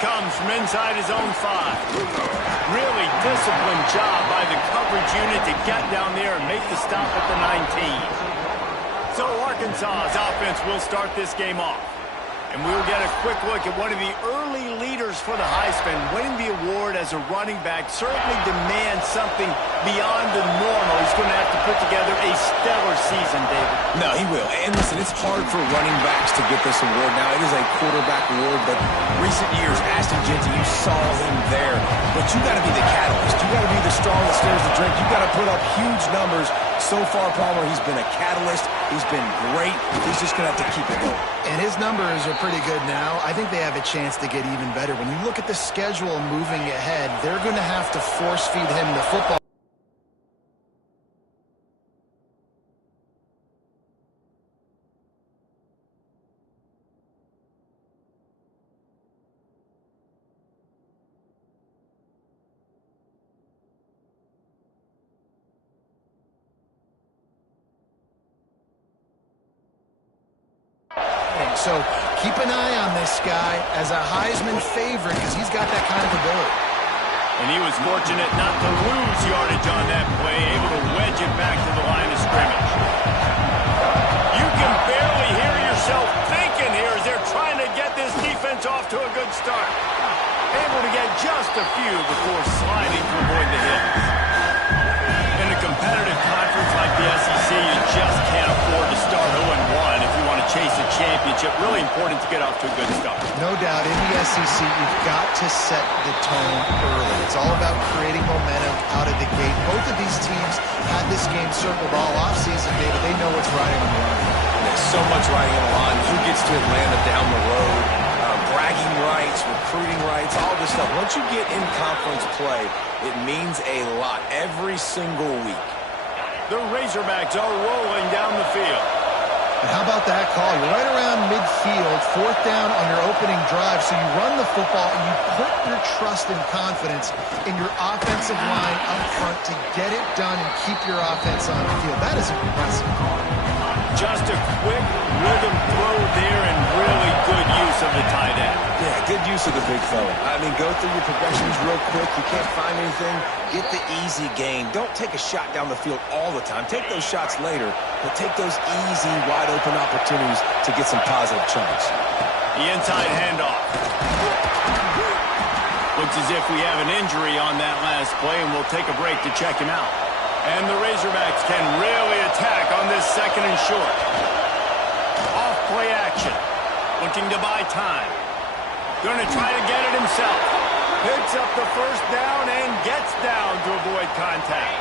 comes from inside his own 5. Really disciplined job by the coverage unit to get down there and make the stop at the 19. So Arkansas's offense will start this game off. And we'll get a quick look at one of the early leaders for the Heisman. Winning the award as a running back certainly demands something beyond the normal. He's going to have to put together a stellar season, David. No, he will. And listen, it's hard for running backs to get this award. Now, it is a quarterback award, but recent years, Ashton Jeanty, you saw him there. But you got to be the catalyst. You got to be the straw that stirs the drink. You got to put up huge numbers. So far, Palmer, he's been a catalyst. He's been great. He's just going to have to keep it going. And his numbers are pretty good now. I think they have a chance to get even better. When you look at the schedule moving ahead, they're going to have to force-feed him the football. So keep an eye on this guy as a Heisman favorite because he's got that kind of ability. And he was fortunate not to lose yardage on that play, able to wedge it back to the line of scrimmage. You can barely hear yourself thinking here as they're trying to get this defense off to a good start. Able to get just a few before sliding to avoid the hits. In a competitive conference like the SEC, you just can't afford to start 0-1 if you want to chase a championship. Really important to get off to a good start. No doubt, in the SEC, you've got to set the tone early. It's all about creating momentum out of the gate. Both of these teams had this game circled all offseason, David. They know what's riding on the line. There's so much riding on the line. Who gets to Atlanta down the road? Bragging rights, recruiting rights, all this stuff. Once you get in conference play, it means a lot every single week. The Razorbacks are rolling down the field. And how about that call? You're right around midfield, 4th down on your opening drive, so you run the football and you put your trust and confidence in your offensive line up front to get it done and keep your offense on the field. That is impressive. Just a quick rhythm throw there and really good use of the tight end. Yeah, good use of the big fella. I mean, go through your progressions real quick. You can't find anything. Get the easy gain. Don't take a shot down the field all the time. Take those shots later, but take those easy, wide-open opportunities to get some positive chunks. The inside handoff. Looks as if we have an injury on that last play, and we'll take a break to check him out. And the Razorbacks can really attack on this 2nd and short. Off play action. Looking to buy time. Going to try to get it himself. Picks up the 1st down and gets down to avoid contact.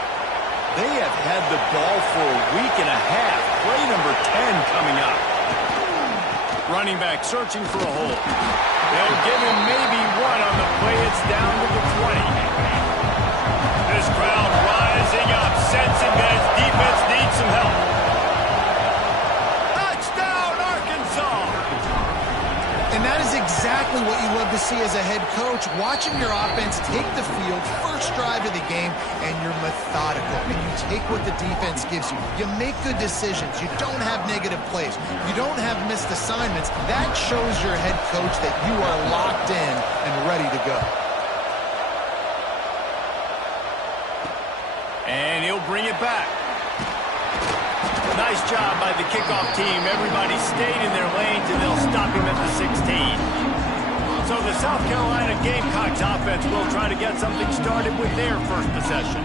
They have had the ball for a week and a half. Play number 10 coming up. Running back searching for a hole. They'll give him maybe one on the play. It's down to the 20. This crowd rising up, sensing that its defense needs some help. Touchdown, Arkansas! And that is exactly what you love to see as a head coach, watching your offense take the field, first drive of the game, and you're methodical, and you take what the defense gives you. You make good decisions. You don't have negative plays. You don't have missed assignments. That shows your head coach that you are locked in and ready to go. And he'll bring it back. Nice job by the kickoff team. Everybody stayed in their lanes, and they'll stop him at the 16. So the South Carolina Gamecocks offense will try to get something started with their first possession.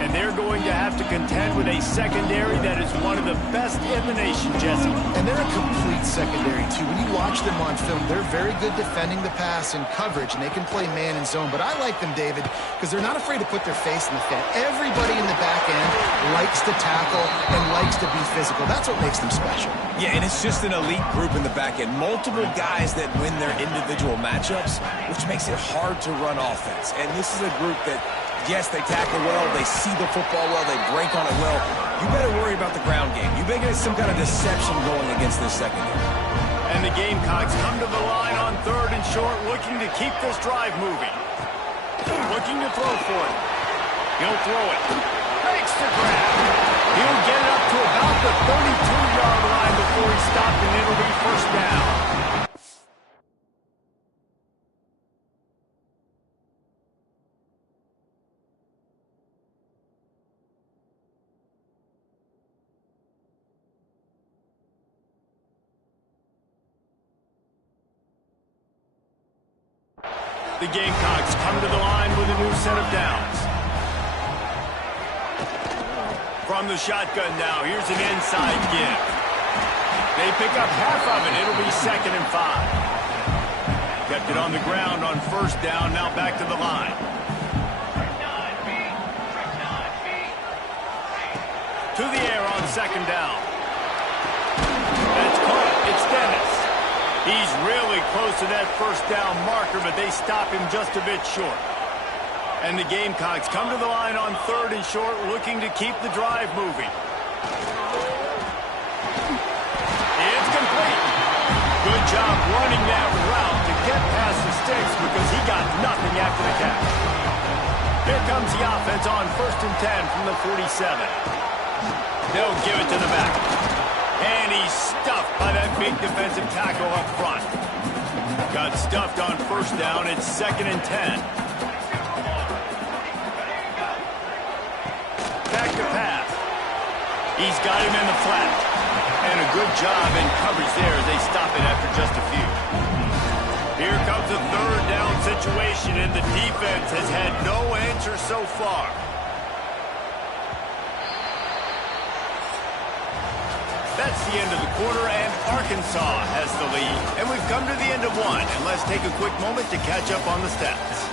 And they're going to have to contend with a secondary that is one of the best in the nation, Jesse. And they're a complete secondary, too. When you watch them on film, they're very good defending the pass and coverage, and they can play man and zone. But I like them, David, because they're not afraid to put their face in the fan. Everybody in the back end likes to tackle and likes to be physical. That's what makes them special. Yeah, and it's just an elite group in the back end. Multiple guys that win their individual matchups, which makes it hard to run offense. And this is a group that, yes, they tackle well, they see the football well, they break on it well. You better worry about the ground game. You better get some kind of deception going against this secondary. And the Gamecocks come to the line on 3rd and short, looking to keep this drive moving. Looking to throw for it. He'll throw it. Makes the grab. He'll get it up to about the 32-yard line before he's stopped, and it'll be 1st down. The Gamecocks come to the line with a new set of downs. From the shotgun now, here's an inside give. They pick up half of it. It'll be 2nd and 5. Kept it on the ground on 1st down, now back to the line. To the air on 2nd down. That's caught. It's Dennis. He's really close to that 1st down marker, but they stop him just a bit short. And the Gamecocks come to the line on 3rd and short, looking to keep the drive moving. It's complete. Good job running that route to get past the sticks because he got nothing after the catch. Here comes the offense on 1st and 10 from the 47. They'll give it to the back. And he's stuffed by that big defensive tackle up front. Got stuffed on 1st down. It's 2nd and 10. Back to pass. He's got him in the flat. And a good job in coverage there as they stop it after just a few. Here comes a 3rd down situation, and the defense has had no answer so far. That's the end of the quarter, and Arkansas has the lead. And we've come to the end of one, and let's take a quick moment to catch up on the stats.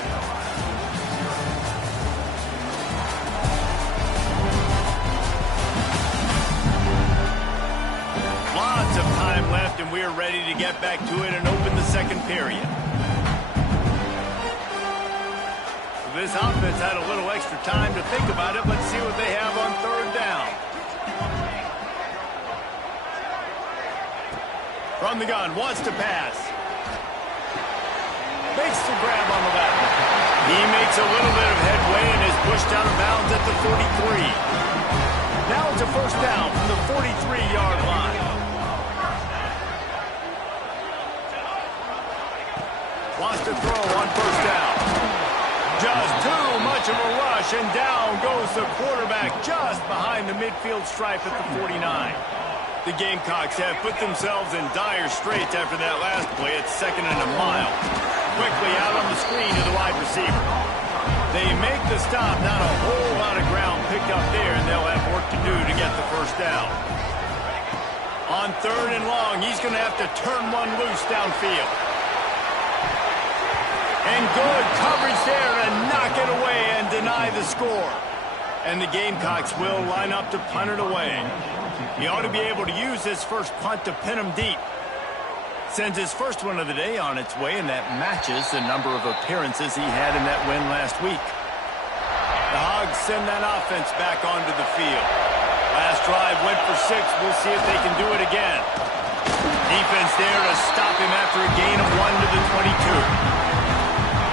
Lots of time left, and we're ready to get back to it and open the 2nd period. This offense had a little extra time to think about it. Let's see what they have on 3rd down. From the gun, wants to pass. Makes the grab on the left. He makes a little bit of headway and is pushed out of bounds at the 43. Now it's a 1st down from the 43-yard line. Wants to throw on 1st down. Just too much of a rush, and down goes the quarterback just behind the midfield stripe at the 49. The Gamecocks have put themselves in dire straits after that last play. It's 2nd and a mile. Quickly out on the screen to the wide receiver. They make the stop. Not a whole lot of ground picked up there, and they'll have work to do to get the 1st down. On 3rd and long, he's going to have to turn one loose downfield. And good coverage there to knock it away and deny the score. And the Gamecocks will line up to punt it away. He ought to be able to use his first punt to pin him deep. Sends his first one of the day on its way, and that matches the number of appearances he had in that win last week. The Hogs send that offense back onto the field. Last drive went for 6. We'll see if they can do it again. Defense there to stop him after a gain of 1 to the 22.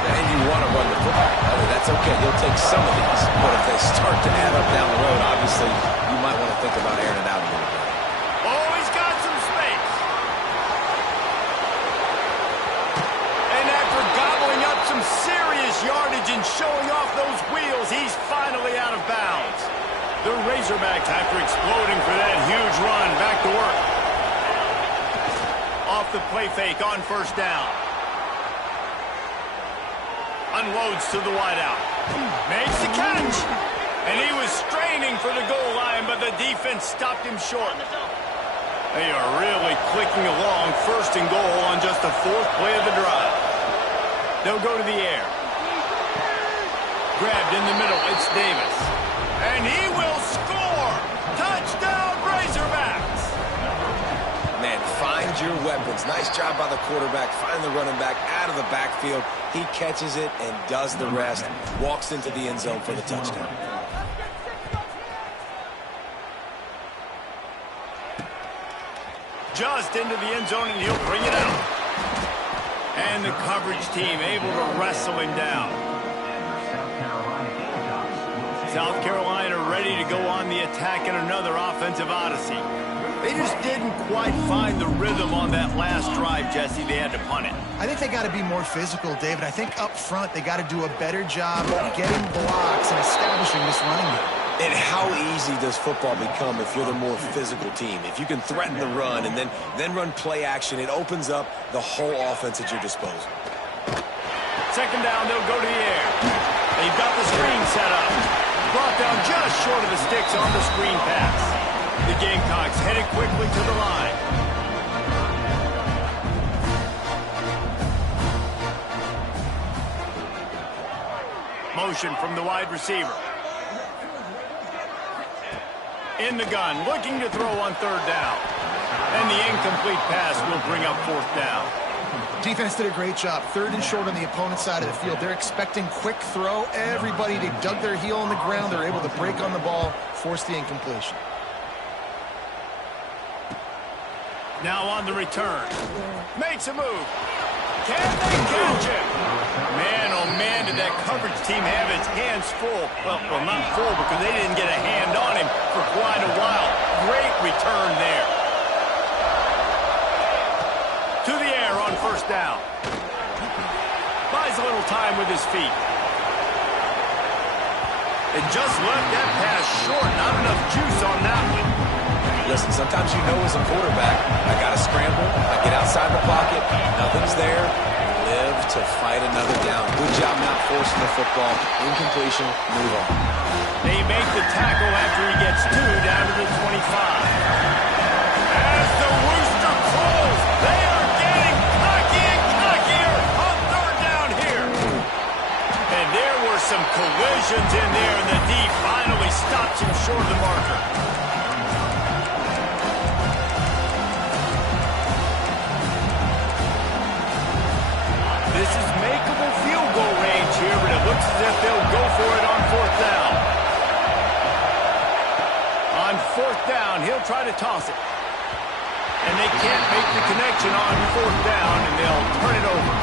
And you want to run the football. That's okay. You'll take some of these. But if they start to add up down the road, obviously, you might want to think about airing it out a little bit. Oh, he's got some space. And after gobbling up some serious yardage and showing off those wheels, he's finally out of bounds. The Razorbacks, after exploding for that huge run, back to work. Off the play fake on 1st down. Unloads to the wideout. Makes the catch. And he was straining for the goal line, but the defense stopped him short. They are really clicking along 1st and goal on just the 4th play of the drive. They'll go to the air. Grabbed in the middle. It's Davis. And he will score. Touchdown, Razorbacks. Man, find your weapons. Nice job by the quarterback. Find the running back out of the backfield. He catches it and does the rest. Walks into the end zone for the touchdown. Just into the end zone, and he'll bring it out. And the coverage team able to wrestle him down. South Carolina ready to go on the attack in another offensive odyssey. They just didn't quite find the rhythm on that last drive, Jesse. They had to punt it. I think they got to be more physical, David. I think up front they got to do a better job of getting blocks and establishing this running game. And how easy does football become if you're the more physical team? If you can threaten the run and then run play action, it opens up the whole offense at your disposal. second down, they'll go to the air. They've got the screen set up. Brought down just short of the sticks on the screen pass. The Gamecocks headed quickly to the line. Motion from the wide receiver. In the gun, looking to throw on third down. And the incomplete pass will bring up fourth down. Defense did a great job. Third and short on the opponent's side of the field. They're expecting quick throw. Everybody, they dug their heel on the ground. They're able to break on the ball, force the incompletion. Now on the return. Makes a move. Can they catch him? Man, oh man, did that coverage team have its hands full. Well, not full because they didn't get a hand on him for quite a while. Great return there. To the air on first down. Buys a little time with his feet. And just left that pass short. Not enough juice on that one. Listen, sometimes you know as a quarterback, I got to scramble, I get outside the pocket, nothing's there, live to fight another down. Good job not forcing the football. Incompletion, move on. They make the tackle after he gets two down to the 25. As the Rooster close, they are getting cocky and cockier on third down here. And there were some collisions in there, and the D finally stops him short of the marker. This is makeable field goal range here, but it looks as if they'll go for it on fourth down. On fourth down, he'll try to toss it. And they can't make the connection on fourth down, and they'll turn it over.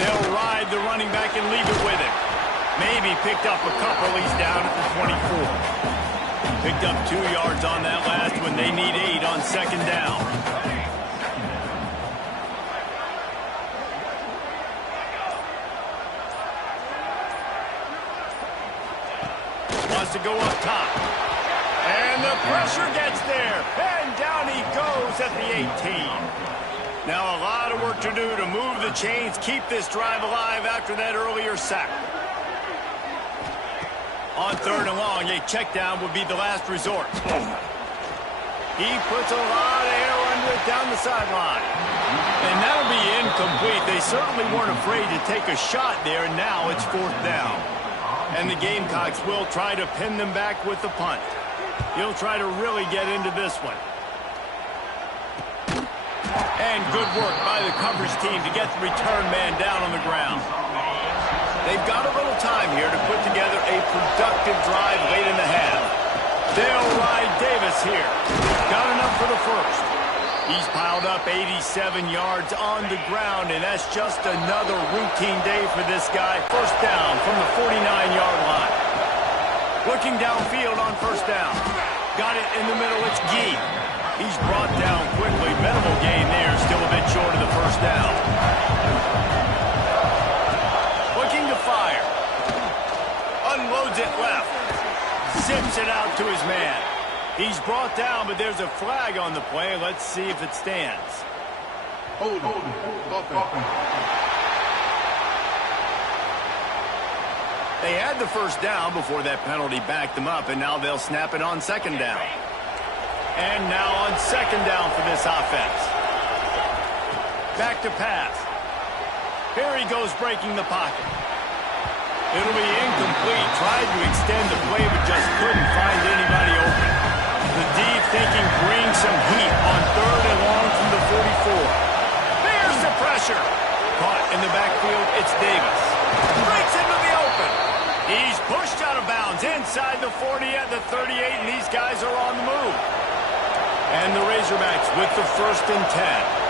They'll ride the running back and leave it with him. Maybe picked up a couple. He's down at the 24. Picked up 2 yards on that last one. They need 8 on second down. Wants to go up top. And the pressure gets there. And down he goes at the 18. Now a lot of work to do to move the chains, keep this drive alive after that earlier sack. On third and long, a check down would be the last resort. He puts a lot of air under it down the sideline. And that'll be incomplete. They certainly weren't afraid to take a shot there, and now it's fourth down. And the Gamecocks will try to pin them back with the punt. He'll try to really get into this one. And good work by the coverage team to get the return man down on the ground. They've got a little time here to put together a productive drive late in the half. They'll ride Davis here. Got enough for the first. He's piled up 87 yards on the ground, and that's just another routine day for this guy. First down from the 49-yard line. Looking downfield on first down. Got it in the middle. It's Gee. He's brought down quickly. Minimal gain there. Still a bit short of the first down. Looking to fire. Unloads it left. Zips it out to his man. He's brought down, but there's a flag on the play. Let's see if it stands. Hold. They had the first down before that penalty backed them up, and now they'll snap it on second down. And now on second down for this offense. Back to pass. Here he goes breaking the pocket. It'll be incomplete. Tried to extend the play, but just couldn't find anybody open. The D thinking bring some heat on third and long from the 44. There's the pressure. Caught in the backfield, it's Davis. Breaks into the open. He's pushed out of bounds inside the 40 at the 38, and these guys are on the move. And the Razorbacks with the 1st and 10.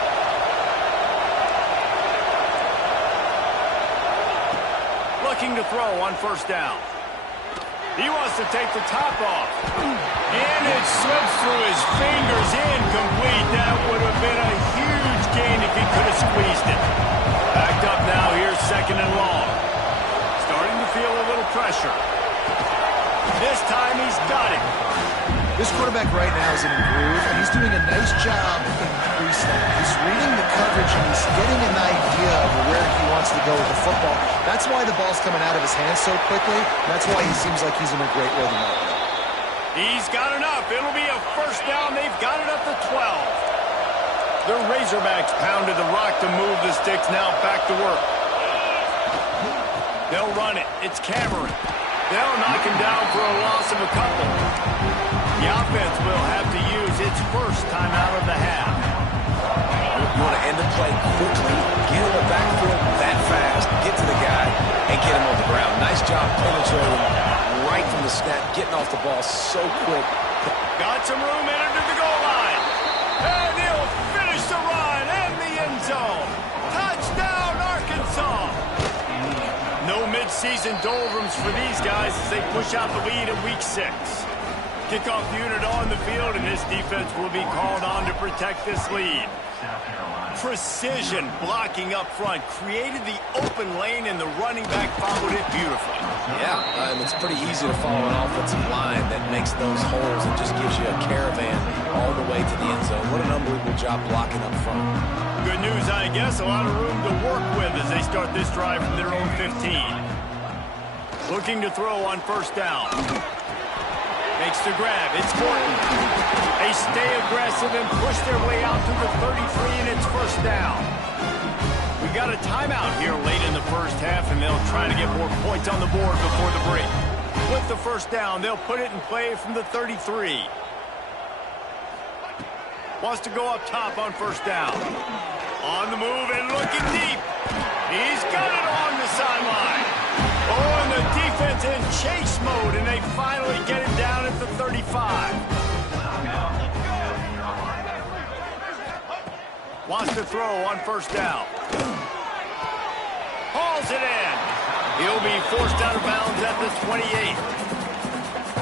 Looking to throw on first down. He wants to take the top off. And it slips through his fingers. Incomplete. That would have been a huge gain if he could have squeezed it. Backed up now. Here's second and long. Starting to feel a little pressure. This time he's got it. This quarterback right now is in a groove, and he's doing a nice job in pre-snap. He's reading the coverage, and he's getting an idea of where he wants to go with the football. That's why the ball's coming out of his hands so quickly. That's why he seems like he's in a great rhythm right now. He's got enough. It'll be a first down. They've got it up to 12. The Razorbacks pounded the rock to move the sticks. Now back to work. They'll run it. It's Cameron. They'll knock him down for a loss of a couple. The offense will have to use its first time out of the half. You want to end the play quickly, get in the backfield that fast, get to the guy, and get him on the ground. Nice job penetrating right from the snap, getting off the ball so quick. Got some room in under the goal line. And he'll finish the run in the end zone. Touchdown, Arkansas. No midseason doldrums for these guys as they push out the lead in week 6. Kickoff unit on the field, and this defense will be called on to protect this lead. Precision blocking up front created the open lane, and the running back followed it beautifully. Yeah, it's pretty easy to follow an offensive line that makes those holes and just gives you a caravan all the way to the end zone. What an unbelievable job blocking up front. Good news, I guess. A lot of room to work with as they start this drive from their own 15. Looking to throw on first down. Makes the grab. It's Morton. They stay aggressive and push their way out to the 33, and it's first down. We got a timeout here late in the first half, and they'll try to get more points on the board before the break. With the first down, they'll put it in play from the 33. Wants to go up top on first down. On the move and looking deep. He's got it on the sideline. Oh, and the defense in chase mode, and they finally get him down at the 35. Wants to throw on first down. Hauls it in. He'll be forced out of bounds at the 28.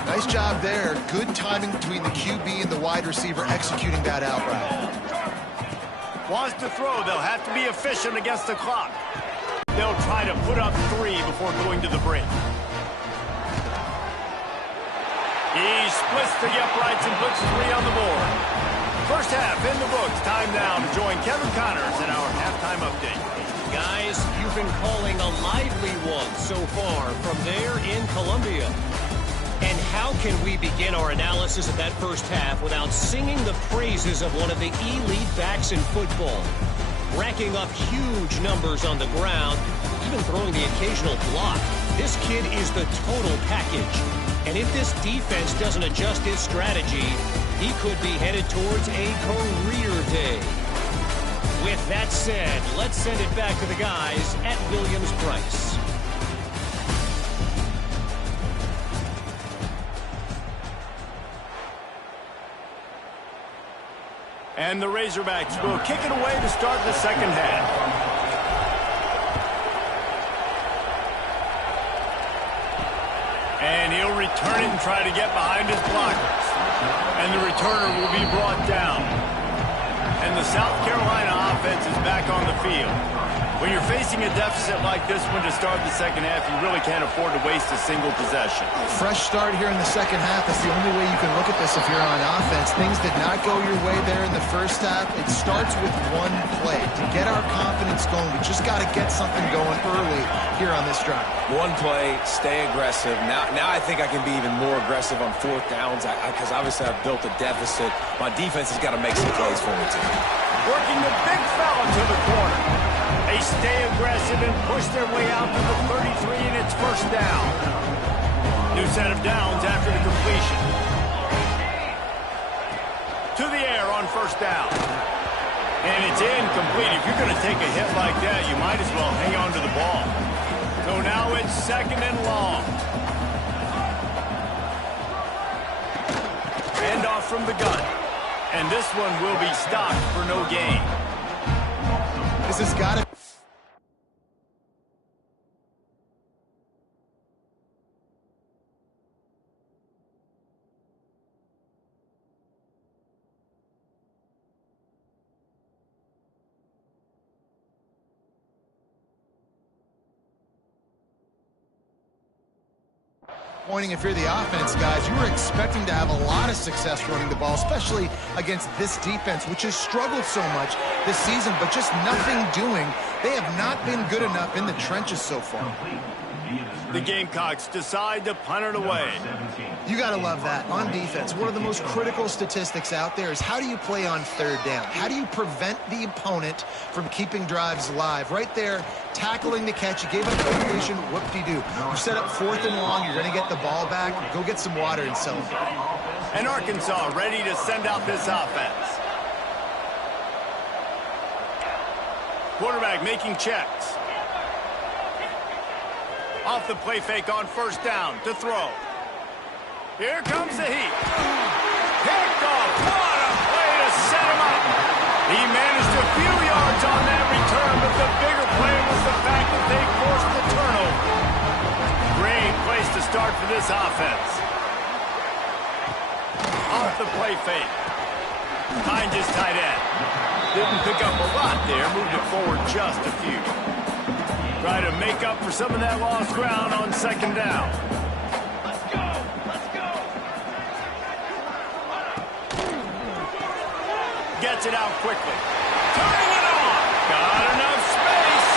Nice job there. Good timing between the QB and the wide receiver executing that out right. Wants to throw. They'll have to be efficient against the clock. They'll try to put up 3 before going to the break. He splits the uprights and puts 3 on the board. First half in the books. Time now to join Kevin Connors in our halftime update. Guys, you've been calling a lively one so far from there in Columbia. And how can we begin our analysis of that first half without singing the praises of one of the elite backs in football? Racking up huge numbers on the ground, even throwing the occasional block. This kid is the total package. And if this defense doesn't adjust his strategy, he could be headed towards a career day. With that said, let's send it back to the guys at Williams-Brice. And the Razorbacks will kick it away to start the second half. And he'll return it and try to get behind his blockers. And the returner will be brought down. And the South Carolina offense is back on the field. When you're facing a deficit like this one to start the second half, you really can't afford to waste a single possession. Fresh start here in the second half. That's the only way you can look at this if you're on offense. Things did not go your way there in the first half. It starts with one play. To get our confidence going, we just got to get something going early here on this drive. One play, stay aggressive. Now I think I can be even more aggressive on fourth downs because obviously I've built a deficit. My defense has got to make some plays for me too. Working the big fella to the corner. They stay aggressive and push their way out to the 33, and it's first down. New set of downs after the completion. To the air on first down. And it's incomplete. If you're going to take a hit like that, you might as well hang on to the ball. So now it's second and long. Handoff from the gun. And this one will be stopped for no gain. This has got to... disappointing if you're the offense, guys. You were expecting to have a lot of success running the ball, especially against this defense, which has struggled so much this season, but just nothing doing. They have not been good enough in the trenches so far. The Gamecocks decide to punt it away. You got to love that. On defense, one of the most critical statistics out there is how do you play on third down? How do you prevent the opponent from keeping drives alive? Right there, tackling the catch. You gave up the completion, whoop-de-doo. You set up 4th and long. You're going to get the ball back. Go get some water and celebrate. And Arkansas ready to send out this offense. Quarterback making checks. Off the play fake on 1st down to throw. Here comes the heat. Picked off. What a play to set him up. He managed a few yards on that return, but the bigger play was the fact that they forced the turnover. Great place to start for this offense. Off the play fake. Finds his tight end. Didn't pick up a lot there. Moved it forward just a few. Try to make up for some of that lost ground on 2nd down. Let's go! Let's go! Gets it out quickly. Turning it on. Got enough space.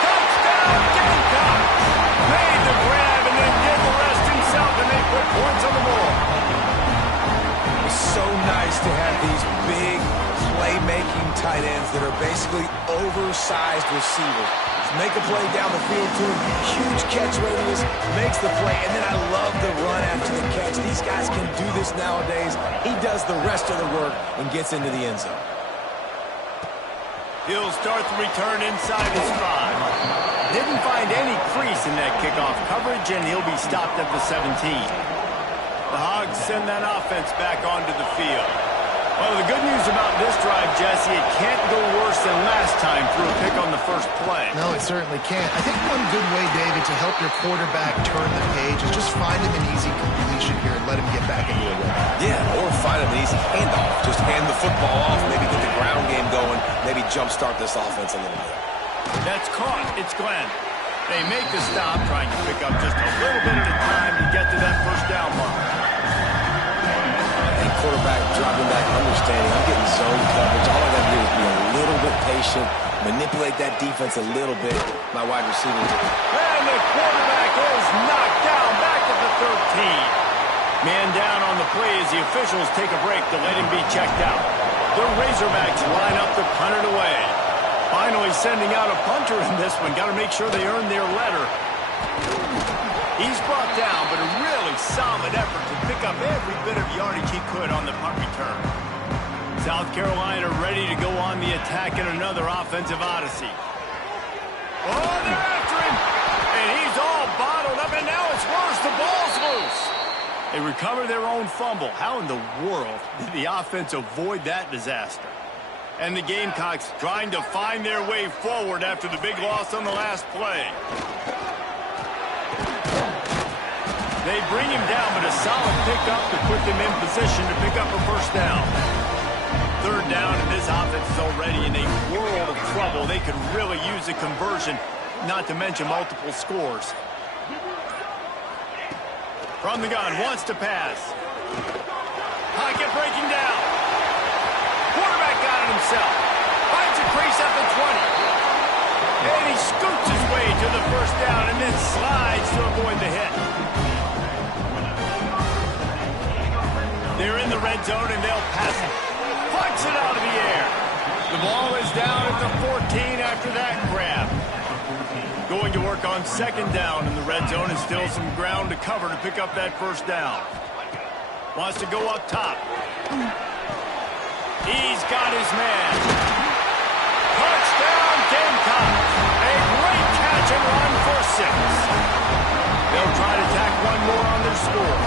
Touchdown, Gamecocks. Made the grab and then did the rest himself, and they put points on the board. It's so nice to have these big playmaking tight ends that are basically oversized receivers. Make a play down the field to him. Huge catch radius, makes the play, and then I love the run after the catch. These guys can do this nowadays. He does the rest of the work and gets into the end zone. He'll start the return inside his 5. Didn't find any crease in that kickoff coverage, and he'll be stopped at the 17. The Hogs send that offense back onto the field. Well, the good news about this drive, Jesse, it can't go worse than last time through a pick on the first play. No, it certainly can't. I think one good way, David, to help your quarterback turn the page is just find him an easy completion here and let him get back into it. Yeah, or find him an easy handoff. Just hand the football off, maybe get the ground game going, maybe jumpstart this offense a little bit. That's caught. It's Glenn. They make the stop, trying to pick up just a little bit at a time to get to that 1st down mark. Quarterback dropping back, understanding I'm getting zone coverage. All I got to do is be a little bit patient, manipulate that defense a little bit. My wide receiver. And the quarterback is knocked down back at the 13. Man down on the play as the officials take a break to let him be checked out. The Razorbacks line up to punt it away. Finally sending out a punter in this one. Got to make sure they earn their letter. He's brought down, but a really solid effort to pick up every bit of yardage he could on the punt return. South Carolina ready to go on the attack in another offensive odyssey. Oh, they're after him! And he's all bottled up, and now it's worse. The ball's loose. They recover their own fumble. How in the world did the offense avoid that disaster? And the Gamecocks trying to find their way forward after the big loss on the last play. They bring him down, but a solid pickup to put them in position to pick up a 1st down. 3rd down, and this offense is already in a world of trouble. They could really use a conversion, not to mention multiple scores. From the gun, wants to pass. Pocket breaking down. Quarterback got it himself. Finds a crease at the 20. And he scoots his way to the 1st down and then slides to avoid the hit. They're in the red zone, and they'll pass it. Plucks it out of the air. The ball is down at the 14 after that grab. Going to work on 2nd down in the red zone, and still some ground to cover to pick up that 1st down. Wants to go up top. He's got his man. Touchdown, Gamecocks. A great catch and run for 6. They'll try to tack one more on their score.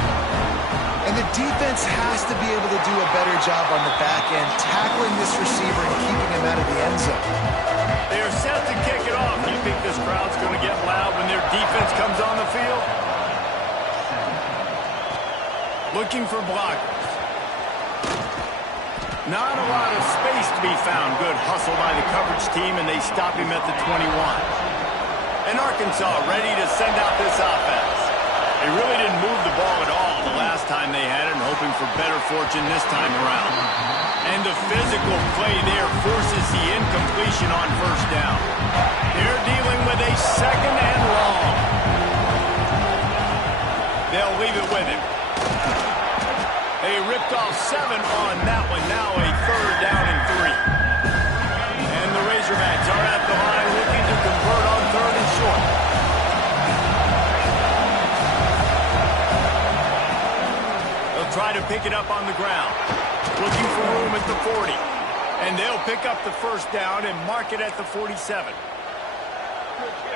And the defense has to be able to do a better job on the back end, tackling this receiver and keeping him out of the end zone. They're set to kick it off. You think this crowd's going to get loud when their defense comes on the field? Looking for blockers. Not a lot of space to be found. Good hustle by the coverage team, and they stop him at the 21. And Arkansas ready to send out this offense. They really didn't move the ball at all the last time they had it, and hoping for better fortune this time around. And the physical play there forces the incompletion on first down. They're dealing with a second and long. They'll leave it with him. They ripped off 7 on that one. Now a third down and 3. And the Razorbacks are at the line looking to convert on third and short. They'll try to pick it up on the ground. Looking for room at the 40. And they'll pick up the first down and mark it at the 47.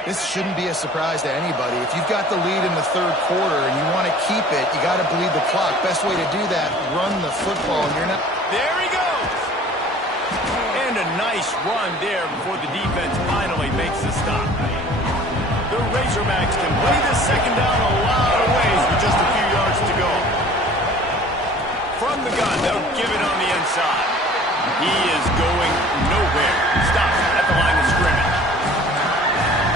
This shouldn't be a surprise to anybody. If you've got the lead in the third quarter and you want to keep it, you got to bleed the clock. Best way to do that, run the football. And you're not. There he goes. And a nice run there before the defense finally makes the stop. The Razorbacks can play this second down a lot of ways with just a few yards to go. From the gun, they'll give it on the inside. He is going nowhere. Stops at the line of scrimmage.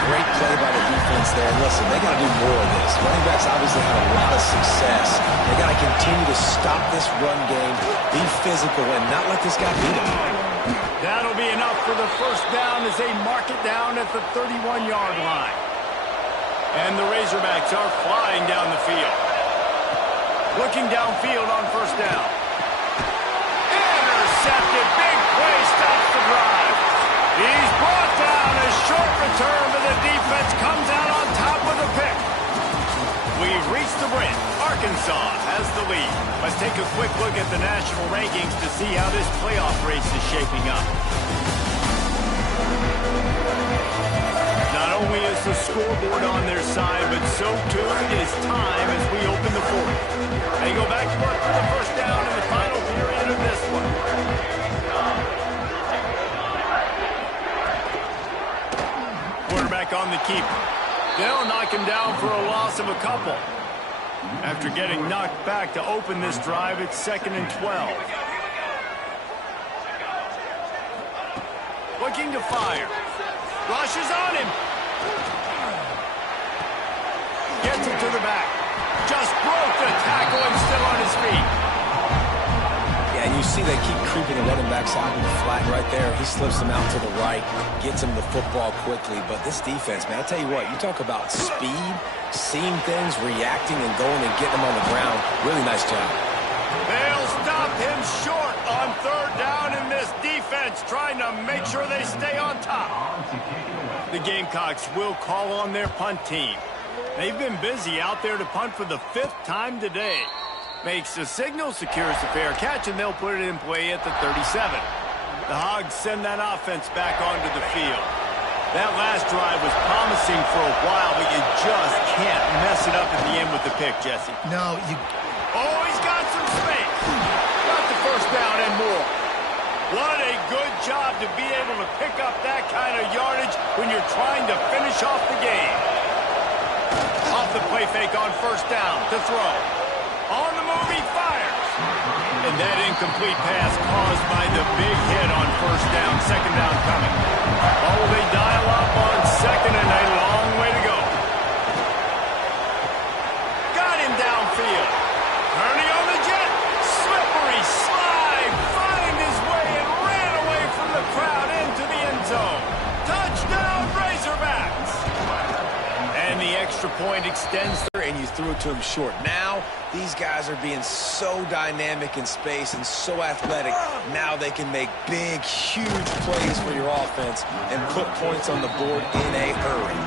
Great play by the defense there. And listen, they got to do more of this. Running backs obviously had a lot of success. They got to continue to stop this run game, be physical, and not let this guy beat them. That'll be enough for the first down as they mark it down at the 31-yard line. And the Razorbacks are flying down the field. Looking downfield on first down. Intercepted. Big play stops the drive. He's brought down. A short return, but the defense comes out on top with a pick. We've reached the brink. Arkansas has the lead. Let's take a quick look at the national rankings to see how this playoff race is shaping up. Not only is the scoreboard on their side, but so too is time as we open the fourth. They go back to work for the first down in the final period of this one. Quarterback on the keeper. They'll knock him down for a loss of a couple. After getting knocked back to open this drive, it's 2nd and 12. Looking to fire. Rushes on him. Gets it to the back. Just broke the tackle and still on his feet. Yeah, and you see they keep creeping the running backs out in the flat right there. He slips them out to the right, gets him the football quickly. But this defense, man, I'll tell you what, you talk about speed, seeing things, reacting, and going and getting them on the ground. Really nice job. They'll stop him short on third down in this defense, trying to make sure they stay on top. The Gamecocks will call on their punt team. They've been busy out there to punt for the 5th time today. Makes the signal, secures the fair catch, and they'll put it in play at the 37. The Hogs send that offense back onto the field. That last drive was promising for a while, but you just can't mess it up at the end with the pick, Jesse. No, you... Oh, he's got some space. Got the first down and more. What a good job to be able to pick up that kind of yardage when you're trying to finish off the game. Off the play fake on first down to throw. On the move, he fires. And that incomplete pass caused by the big hit on first down, second down coming. Oh, they dial up on second and a long way to go. Got him downfield. Turning on the jet. Slippery slide. Find his way and ran away from the crowd into the end zone. Touchdown, Razorbacks. And the extra point extends there, And you threw it to him short. Now, these guys are being so dynamic in space and so athletic. Now they can make big, huge plays for your offense and put points on the board in a hurry.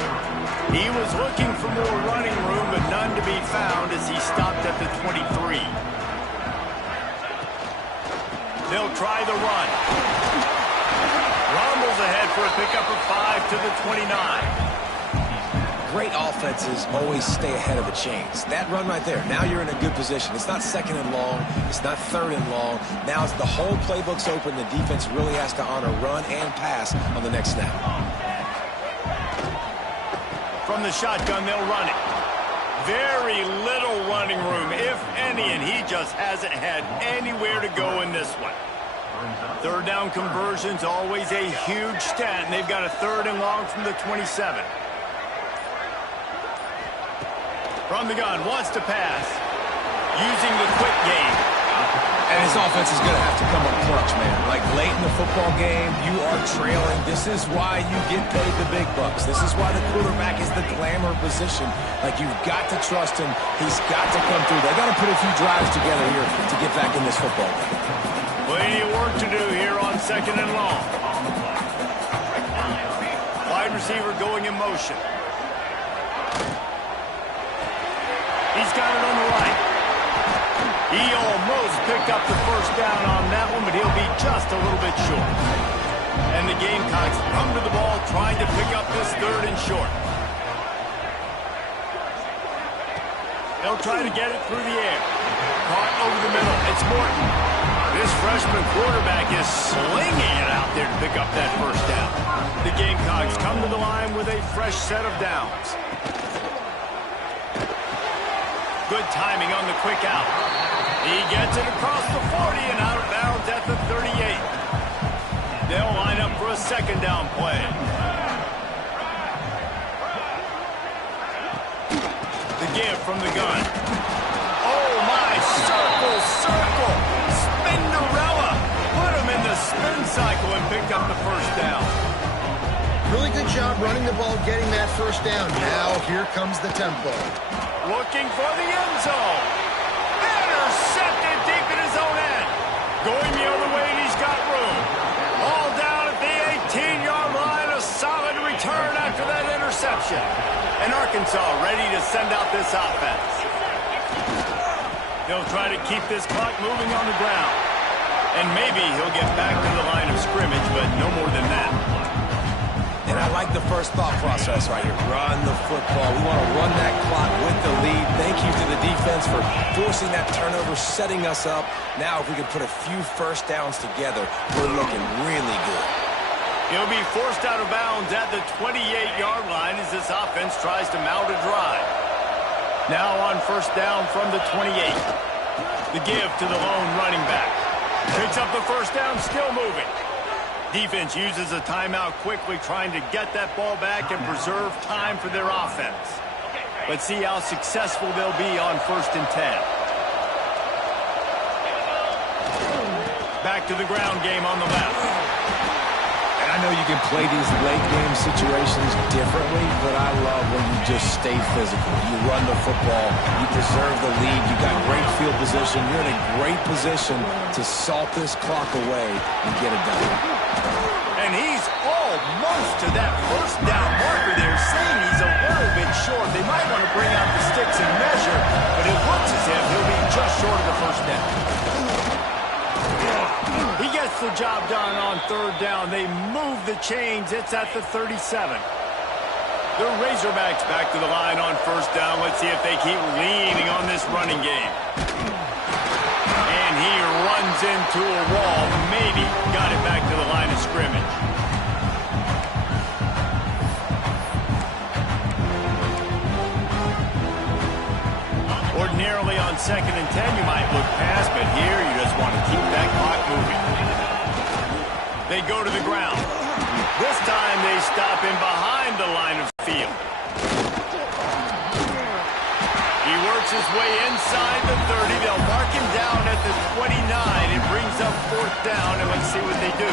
He was looking for more running room, but none to be found as he stopped at the 23. They'll try the run. Rumbles ahead for a pickup of 5 to the 29. Great offenses always stay ahead of the chains. That run right there, now you're in a good position. It's not 2nd and long. It's not 3rd and long. Now as the whole playbook's open, the defense really has to honor run and pass on the next snap. From the shotgun, they'll run it. Very little running room, if any, and he just hasn't had anywhere to go in this one. Third down conversion's always a huge stat, and they've got a 3rd and long from the 27. From the gun, wants to pass. Using the quick game. And his offense is going to have to come up clutch, man. Like late in the football game, you are trailing. This is why you get paid the big bucks. This is why the quarterback is the glamour position. Like, you've got to trust him. He's got to come through. They got to put a few drives together here to get back in this football game. Plenty of work to do here on 2nd and long. Wide receiver going in motion. He's got it on the right. He almost picked up the first down on that one, but he'll be just a little bit short. And the Gamecocks come to the ball trying to pick up this 3rd and short. They'll try to get it through the air. Caught over the middle. It's Morton. This freshman quarterback is slinging it out there to pick up that first down. The Gamecocks come to the line with a fresh set of downs. Good timing on the quick out. He gets it across the 40 and out of bounds at the 38. They'll line up for a 2nd down play. The give from the gun. Oh, my. Circle. Spinderella. Put him in the spin cycle and picked up the first down. Really good job running the ball, getting that first down. Now here comes the tempo. Looking for the end zone. Intercepted deep in his own end. Going the other way, and he's got room. All down at the 18-yard line. A solid return after that interception. And Arkansas ready to send out this offense. They'll try to keep this clock moving on the ground. And maybe he'll get back to the line of scrimmage, but no more than that. And I like the first thought process right here. Run the football. We want to run that clock with the lead. Thank you to the defense for forcing that turnover, setting us up. Now, if we can put a few first downs together, we're looking really good. He'll be forced out of bounds at the 28-yard line as this offense tries to mount a drive. Now on first down from the 28. The give to the lone running back. Picks up the first down, still moving. Defense uses a timeout quickly, trying to get that ball back and preserve time for their offense. Let's see how successful they'll be on 1st and 10. Back to the ground game on the left. And I know you can play these late game situations differently, but I love when you just stay physical. You run the football, you preserve the lead, you got great field position, you're in a great position to salt this clock away and get it done. And he's almost to that first down marker there, saying he's a little bit short. They might want to bring out the sticks and measure, but it looks as if he'll be just short of the first down. He gets the job done on 3rd down. They move the chains. It's at the 37. The Razorbacks back to the line on 1st down. Let's see if they keep leaning on this running game. And he runs into a wall. Maybe got it back to the line of scrimmage. Ordinarily on 2nd and 10, you might look past, but here you just want to keep that clock moving. They go to the ground. This time they stop him behind the line of field. He works his way inside the 30. They'll mark him down at the 29. It brings up 4th down, and let's see what they do.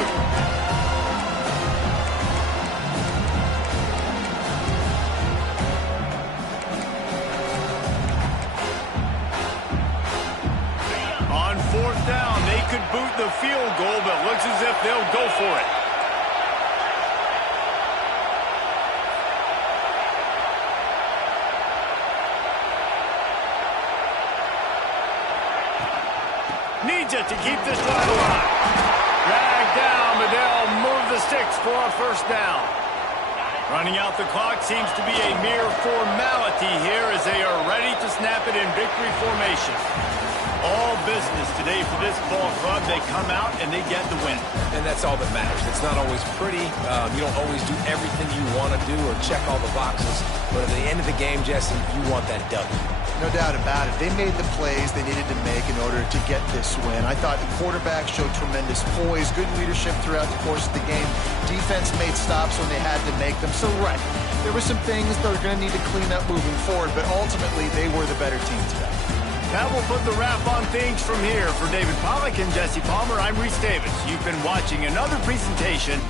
On 4th down, they could boot the field goal, but looks as if they'll go for it. Needs it to keep this drive alive. Dragged down, but they'll move the sticks for a first down. Running out the clock seems to be a mere formality here as they are ready to snap it in victory formation. All business today for this ball club. They come out and they get the win. And that's all that matters. It's not always pretty. You don't always do everything you want to do or check all the boxes. But at the end of the game, Jesse, you want that W. No doubt about it. They made the plays they needed to make in order to get this win. I thought the quarterback showed tremendous poise, good leadership throughout the course of the game. Defense made stops when they had to make them. So, right, there were some things they're going to need to clean up moving forward, but ultimately they were the better team today. That will put the wrap on things from here. For David Pollack and Jesse Palmer, I'm Reese Davis. You've been watching another presentation